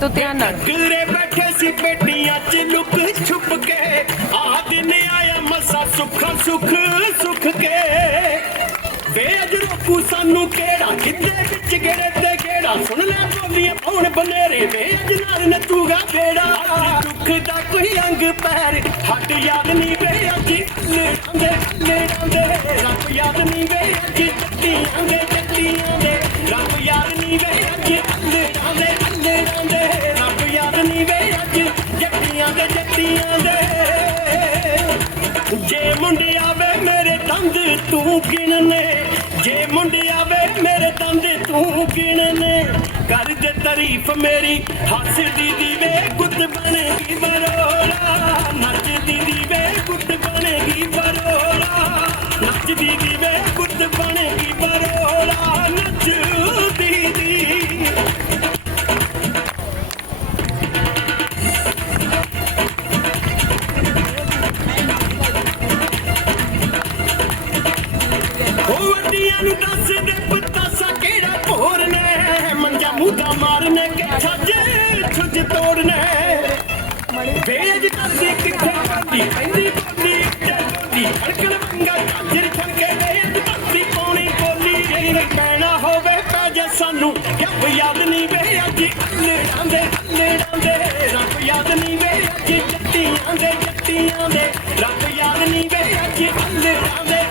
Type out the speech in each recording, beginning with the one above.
ਤੋਂ ਧਿਆਨ ਨਾਲ। ਗਰੇ ਬੈਠੇ ਸੀ ਪੇਟੀਆਂ 'ਚ ਲੁਕ ਛੁਪ ਕੇ ਆ ਦਿਨ ਆਇਆ ਮਸਾ ਸੁੱਖ ਸੁੱਖ ਸੁੱਖ ਕੇ। ਵੇ ਅਜ ਸਾਨੂੰ ਕਿਹੜਾ ਕਿੱਦੇ ਵਿੱਚ ਗੇੜੇ ਤੇ ਕਿਹੜਾ ਸੁਣ ਲੈ ਬੋਲੀਆਂ ਹੁਣ ਬਨੇਰੇ ਵੇ ਅਜ ਨਾਲ ਨੱਚੂਗਾ ਕਿਹੜਾ ਦੁੱਖ ਦਾ ਕੋਈ ਅੰਗ ਪੈਰ, ਹੱਟ ਯਾਦ ਨਹੀਂ ਵੇ, ਅੱਜ ਲੇੜਾਂਦੇ ਲੇੜਾਂਦੇ ਰੱਬ ਯਾਦ ਨਹੀਂ ਵੇ ਦੇ ਜੱਟੀਆਂ ਦੇ। ਜੇ ਮੁੰਡਿਆ ਵੇ ਮੇਰੇ ਦੰਦ ਤੂੰ ਗਿਣਨੇ, ਜੇ ਮੁੰਡਿਆ ਵੇ ਮੇਰੇ ਦੰਦ ਤੂੰ ਗਿਣਨੇ, ਕਰ ਦੇ ਤਾਰੀਫ ਮੇਰੀ ਹੱਸਦੀ ਦੀ ਵੇ ਗੁੱਤ ਬਣੇਗੀ ਬਰੋਲਾ ਨੱਚਦੀ ਦੀ ਵੇ ਗੁੱਤ ਬਣੇਗੀ ਬਰੋਲਾ ਨੱਚਦੀ ਦੀ ਵੇ ਗੁੱਤ ਬਣੇਗੀ ਬਰੋਲਾ, ਨੱਚ ਉਹ ਨੂੰ ਦੱਸ ਦੇ ਪਤਾਸਾ ਕਿਹੜਾ ਭੋਰ ਨੇ? ਮੰਜਾ ਮੂਦਾ ਮਾਰਨੇ ਕਿ ਛੱਜੇ ਛੁੱਜ ਤੋੜਨੇ? ਵੇਜ ਕਰਦੀ ਕਿੱਥੇ ਕਰਦੀ? ਪੈਂਦੀ ਬੋਲੀ ਤੇ ਅੜਕਣ ਮੰਗਾ ਝਾਂਜਰ ਛਣਕੇ ਵੇਜ ਕਰਦੀ ਪੌਣੀ ਬੋਲੀ। ਜੇ ਕਹਿਣਾ ਹੋਵੇ ਪੈ ਸਾਨੂੰ ਕਿ ਯਾਦ ਨਹੀਂ ਵੇ ਅੱਜ ਲੇੜਾਂ ਦੇ ਲੇੜਾਂ ਦੇ ਰੱਬ ਯਾਦ ਨਹੀਂ ਵੇ ਅੱਜ ਜੱਟੀਆਂ ਦੇ ਜੱਟੀਆਂ ਦੇ। ਰੱਬ ਯਾਦ ਨਹੀਂ ਵੇ ਅੱਜ ਲੇੜਾਂ ਦੇ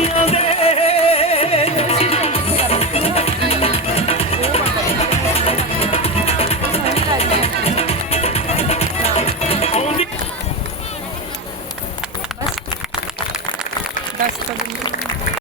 ਦੇ ਜੱਟੀਆਂ